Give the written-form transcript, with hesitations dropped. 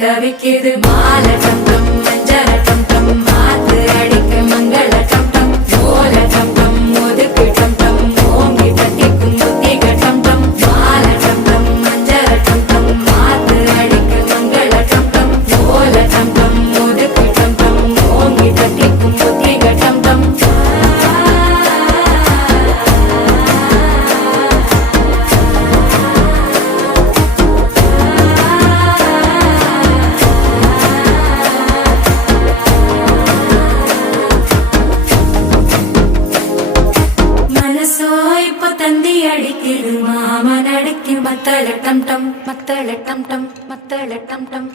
தவிக்குது மால டம் டம் மஞ்சள டம் டம் மாத்து அடிக்க மங்கள டம் டம் ஓல டம் டம் ஒதுக்கு டம் டம் ஓங்கி தட்டிக்கும் புத்திக டம் டம் மால டம் டம் மஞ்சள டம் டம் மாத்து அடிக்க மங்கள டம் டம் ஓல டம் டம் ஒதுக்கு டம் டம் ஓங்கி தட்டிக்கும் புத்திக டம் டம் தந்தி அடிக்குது மாமன் அடிக்கு மத்தள டம் டம் மத்தள டம் டம் மத்தள டம் டம்